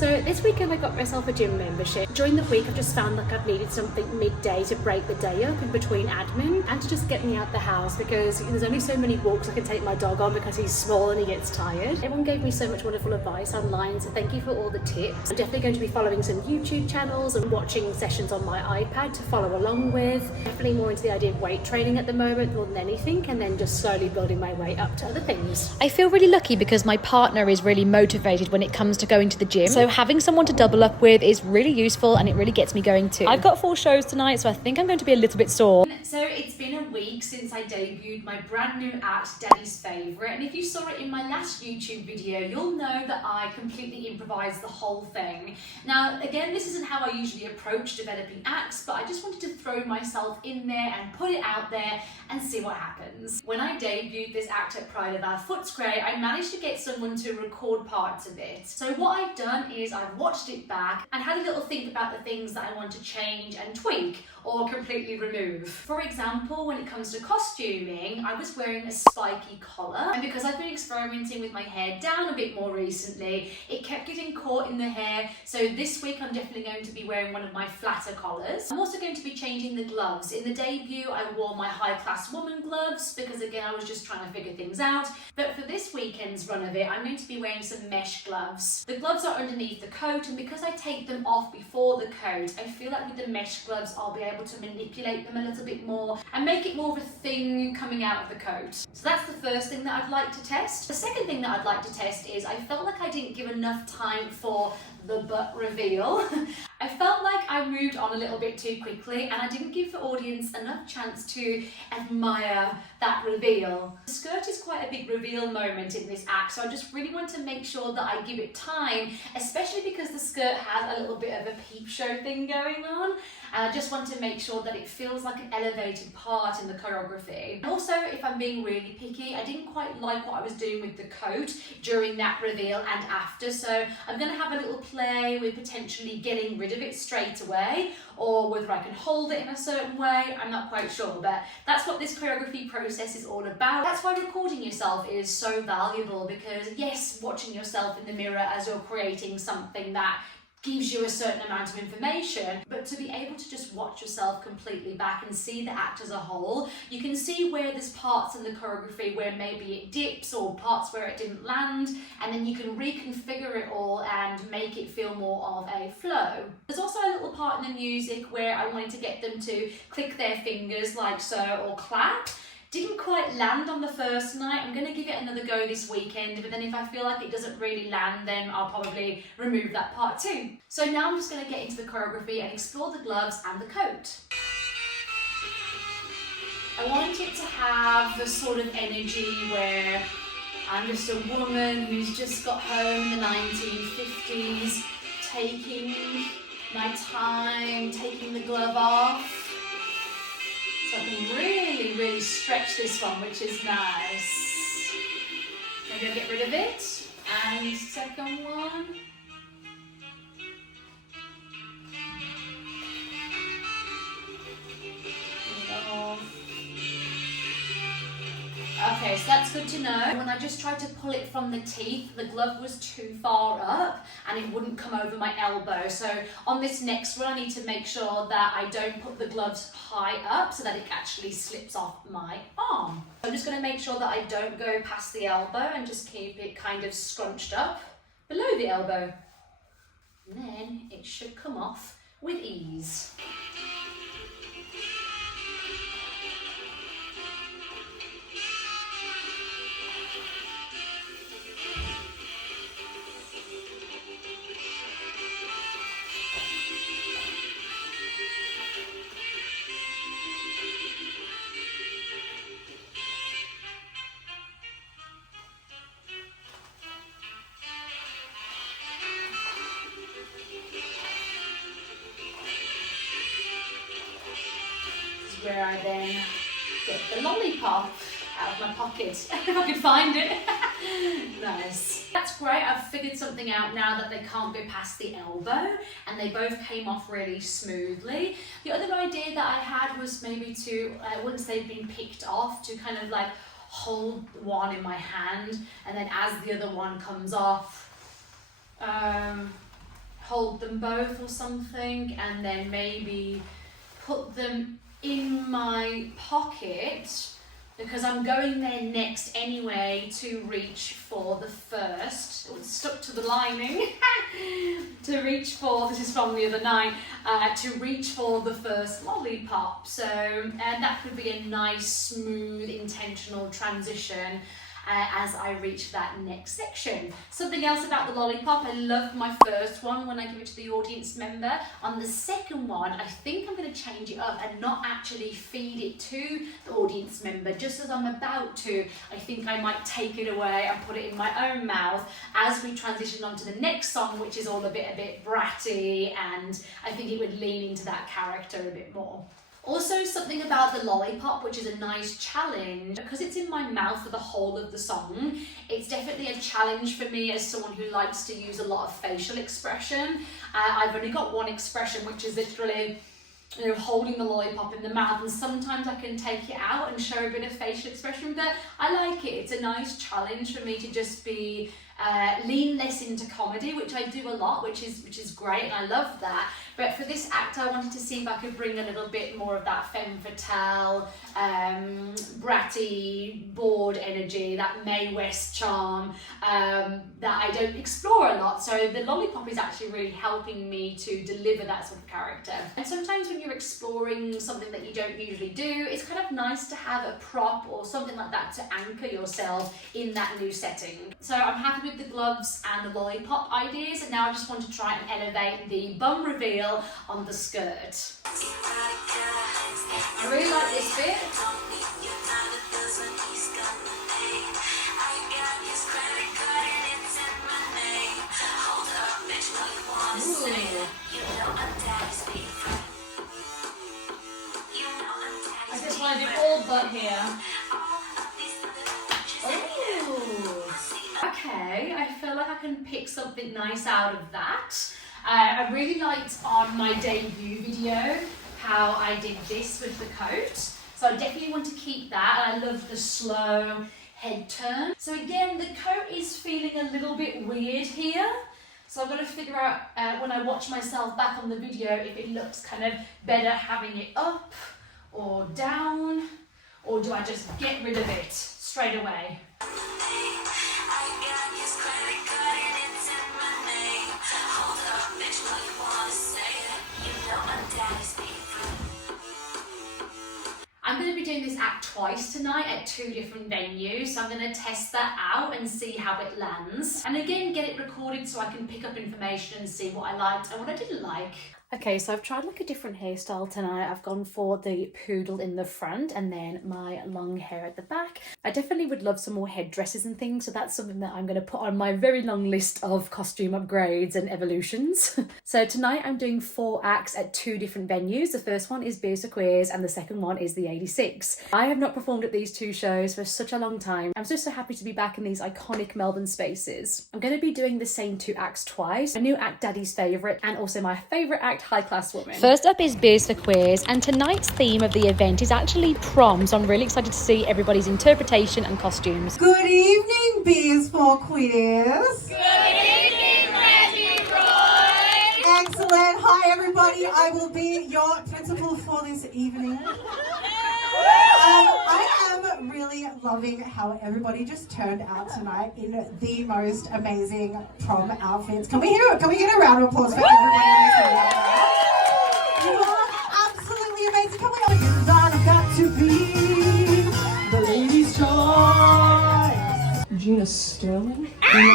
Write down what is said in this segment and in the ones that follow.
So this weekend I got myself a gym membership. During the week I've just found like I've needed something midday to break the day up in between admin and to just get me out the house, because there's only so many walks I can take my dog on because he's small and he gets tired. Everyone gave me so much wonderful advice online, so thank you for all the tips. I'm definitely going to be following some YouTube channels and watching sessions on my iPad to follow along with. Definitely more into the idea of weight training at the moment more than anything, and then just slowly building my way up to other things. I feel really lucky because my partner is really motivated when it comes to going to the gym. So having someone to double up with is really useful and it really gets me going too. I've got 4 shows tonight, so I think I'm going to be a little bit sore. So it's been a week since I debuted my brand new act, Daddy's Favourite, and if you saw it in my last YouTube video, you'll know that I completely improvised the whole thing. Now, again, this isn't how I usually approach developing acts, but I just wanted to throw myself in there and put it out there and see what happens. When I debuted this act at Pride of Our Footscray, I managed to get someone to record parts of it. So what I've done is I've watched it back and had a little think about the things that I want to change and tweak or completely remove. For example, when it comes to costuming, I was wearing a spiky collar, and because I've been experimenting with my hair down a bit more recently, it kept getting caught in the hair. So this week I'm definitely going to be wearing one of my flatter collars. I'm also going to be changing the gloves. In the debut, I wore my high class woman gloves because again, I was just trying to figure things out. But for this weekend's run of it, I'm going to be wearing some mesh gloves. The gloves are underneath the coat, and because I take them off before the coat, I feel like with the mesh gloves, I'll be able to manipulate them a little bit more and make it more of a thing coming out of the coat. So that's the first thing that I'd like to test. The second thing that I'd like to test is I felt like I didn't give enough time for the butt reveal. I felt like I moved on a little bit too quickly and I didn't give the audience enough chance to admire that reveal. The skirt is quite a big reveal moment in this act, so I just really want to make sure that I give it time, especially because the skirt has a little bit of a peep show thing going on, and I just want to make sure that it feels like an elevated part in the choreography. Also, if I'm being really picky, I didn't quite like what I was doing with the coat during that reveal and after, so I'm going to have a little play with potentially getting rid of it straight away, or whether I can hold it in a certain way. I'm not quite sure, but that's what this choreography process is all about. That's why recording yourself is so valuable, because yes, watching yourself in the mirror as you're creating something that gives you a certain amount of information, but to be able to just watch yourself completely back and see the act as a whole, you can see where there's parts in the choreography where maybe it dips or parts where it didn't land, and then you can reconfigure it all and make it feel more of a flow. There's also a little part in the music where I wanted to get them to click their fingers like so, or clap. Didn't quite land on the first night. I'm going to give it another go this weekend, but then if I feel like it doesn't really land, then I'll probably remove that part too. So now I'm just going to get into the choreography and explore the gloves and the coat. I want it to have the sort of energy where I'm just a woman who's just got home in the 1950s, taking my time, taking the glove off. So I can really stretch this one, which is nice. Maybe I'll get rid of it. And second one. Okay, so that's good to know. When I just tried to pull it from the teeth, the glove was too far up and it wouldn't come over my elbow. So on this next one, I need to make sure that I don't put the gloves high up so that it actually slips off my arm. I'm just going to make sure that I don't go past the elbow and just keep it kind of scrunched up below the elbow. And then it should come off with ease. Where I then get the lollipop out of my pocket, if I can find it. Nice. That's great. I've figured something out now that they can't go past the elbow, and they both came off really smoothly. The other idea that I had was maybe to, once they've been picked off, to kind of like hold one in my hand, and then as the other one comes off, hold them both or something, and then maybe put them in my pocket, because I'm going there next anyway to reach for the first, it was stuck to the lining, to reach for, this is from the other night, to reach for the first lollipop. So, and that could be a nice, smooth, intentional transition as I reach that next section. Something else about the lollipop, I love my first one when I give it to the audience member. On the second one, I think I'm going to change it up and not actually feed it to the audience member. Just as I'm about to, I think I might take it away and put it in my own mouth as we transition on to the next song, which is all a bit bratty, and I think it would lean into that character a bit more. Also, something about the lollipop, which is a nice challenge, because it's in my mouth for the whole of the song. It's definitely a challenge for me as someone who likes to use a lot of facial expression. I've only got one expression, which is literally, you know, holding the lollipop in the mouth, and sometimes I can take it out and show a bit of facial expression, but I like it. It's a nice challenge for me to just be lean less into comedy, which I do a lot, which is great, and I love that. But for this act, I wanted to see if I could bring a little bit more of that femme fatale, bratty, bored energy, that Mae West charm that I don't explore a lot. So the lollipop is actually really helping me to deliver that sort of character. And sometimes when you're exploring something that you don't usually do, it's kind of nice to have a prop or something like that to anchor yourself in that new setting. So I'm happy with the gloves and the lollipop ideas, and now I just want to try and elevate the bum reveal on the skirt. I really like this bit. Ooh. I just want to do all butt here. Okay, I feel like I can pick something nice out of that. I really liked on my debut video how I did this with the coat. So I definitely want to keep that. And I love the slow head turn. So again, the coat is feeling a little bit weird here. So I've got to figure out when I watch myself back on the video if it looks kind of better having it up or down, or do I just get rid of it straight away? I'm going to be doing this act twice tonight at 2 different venues, so I'm going to test that out and see how it lands. And again, get it recorded so I can pick up information and see what I liked and what I didn't like. Okay, so I've tried like a different hairstyle tonight. I've gone for the poodle in the front and then my long hair at the back. I definitely would love some more headdresses and things, so that's something that I'm going to put on my very long list of costume upgrades and evolutions. So tonight I'm doing 4 acts at 2 different venues. The first one is Burlesque Performer and the second one is the 86. I have not performed at these 2 shows for such a long time. I'm just so happy to be back in these iconic Melbourne spaces. I'm going to be doing the same 2 acts twice. A new act, Daddy's Favourite, and also my favourite act, High Class Woman. First up is Beers for Queers, and tonight's theme of the event is actually prom, so I'm really excited to see everybody's interpretation and costumes. Good evening, Beers for Queers. Good evening, Reggie Roy. Excellent. Hi, everybody. I will be your principal for this evening. I am really loving how everybody just turned out tonight in the most amazing prom outfits. Can we get a round of applause for everybody in this room? You are absolutely amazing. Come on, you've got to be the ladies' choice. Gina Stirling. Gina,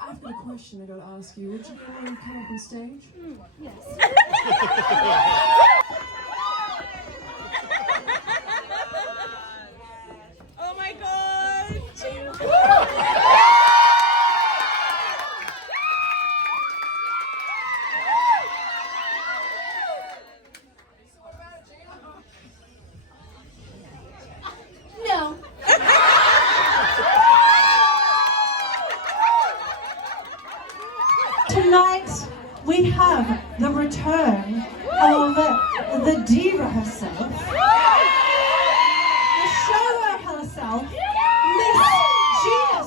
I've got a question I gotta ask you. Would you be willing to come up on stage? Yes. Oh my god! No. Tonight we have the return of the diva herself, the show herself, Miss Gina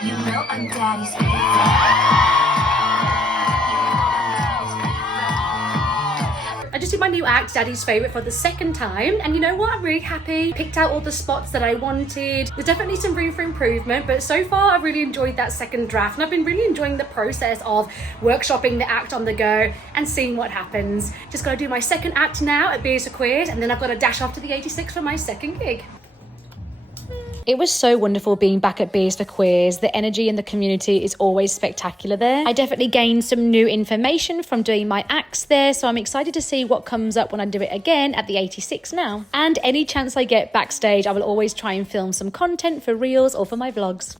You know I'm daddy's favorite. I just did my new act, Daddy's Favourite, for the second time, and you know what? I'm really happy. Picked out all the spots that I wanted. There's definitely some room for improvement, but so far I've really enjoyed that second draft, and I've been really enjoying the process of workshopping the act on the go and seeing what happens. Just gotta do my second act now at Beers for Queers, and then I've got to dash off to the 86 for my second gig. It was so wonderful being back at Beers for Queers. The energy in the community is always spectacular there. I definitely gained some new information from doing my acts there, so I'm excited to see what comes up when I do it again at the 86 now. And any chance I get backstage, I will always try and film some content for reels or for my vlogs.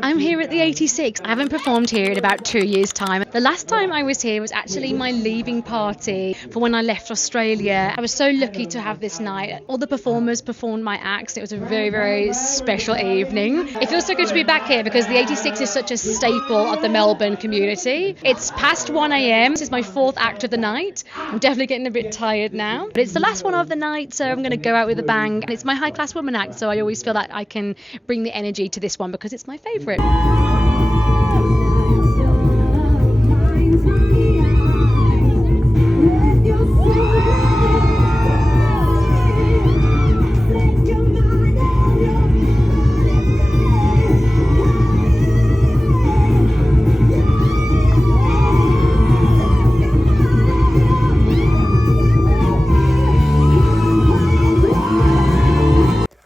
I'm here at the 86. I haven't performed here in about 2 years' time. The last time I was here was actually my leaving party for when I left Australia. I was so lucky to have this night. All the performers performed my acts. It was a very, very special evening. It feels so good to be back here because the 86 is such a staple of the Melbourne community. It's past 1 a.m. This is my fourth act of the night. I'm definitely getting a bit tired now, but it's the last one of the night, so I'm going to go out with a bang. And it's my high class woman act, so I always feel that I can bring the energy to this one because it's my favourite.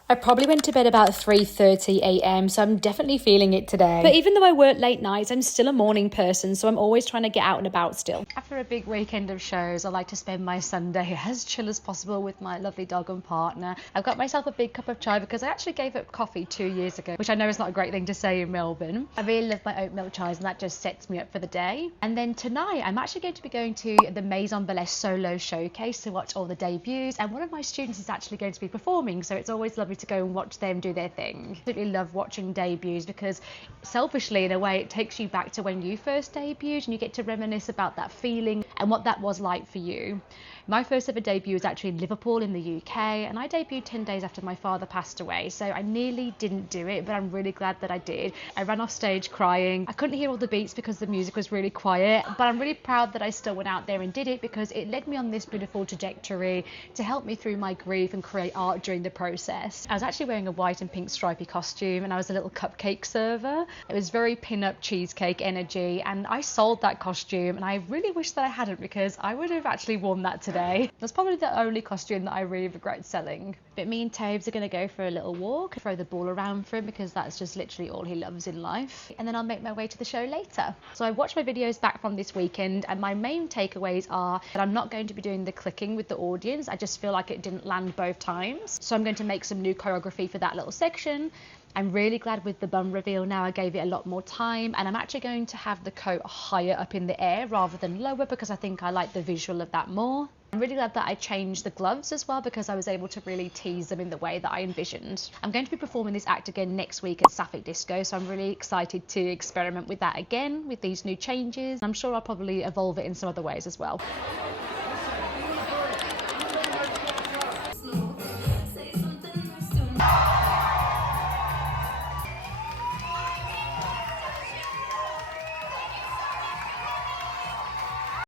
I probably went to bed about 3:30 a.m, so I'm definitely feeling it today. But even though I work late nights, I'm still a morning person, so I'm always trying to get out and about still. After a big weekend of shows, I like to spend my Sunday as chill as possible with my lovely dog and partner. I've got myself a big cup of chai because I actually gave up coffee 2 years ago, which I know is not a great thing to say in Melbourne. I really love my oat milk chais, and that just sets me up for the day. And then tonight, I'm actually going to be going to the Maison Burlesque solo showcase to watch all the debuts, and one of my students is actually going to be performing, so it's always lovely to go and watch them do their thing. I absolutely love watching debuts because selfishly, in a way, it takes you back to when you first debuted and you get to reminisce about that feeling and what that was like for you. My first ever debut was actually in Liverpool in the UK, and I debuted 10 days after my father passed away, so I nearly didn't do it, but I'm really glad that I did. I ran off stage crying. I couldn't hear all the beats because the music was really quiet, but I'm really proud that I still went out there and did it because it led me on this beautiful trajectory to help me through my grief and create art during the process. I was actually wearing a white and pink stripy costume, and I was a little cupcake server. It was very pin-up cheesecake energy, and I sold that costume, and I really wish that I hadn't because I would have actually worn that today. That's probably the only costume that I really regret selling. But me and Tabes are going to go for a little walk, throw the ball around for him because that's just literally all he loves in life. And then I'll make my way to the show later. So I watched my videos back from this weekend, and my main takeaways are that I'm not going to be doing the clicking with the audience. I just feel like it didn't land both times. So I'm going to make some new choreography for that little section. I'm really glad with the bum reveal now. I gave it a lot more time, and I'm actually going to have the coat higher up in the air rather than lower because I think I like the visual of that more. I'm really glad that I changed the gloves as well because I was able to really tease them in the way that I envisioned. I'm going to be performing this act again next week at Sapphic Disco, so I'm really excited to experiment with that again with these new changes. I'm sure I'll probably evolve it in some other ways as well.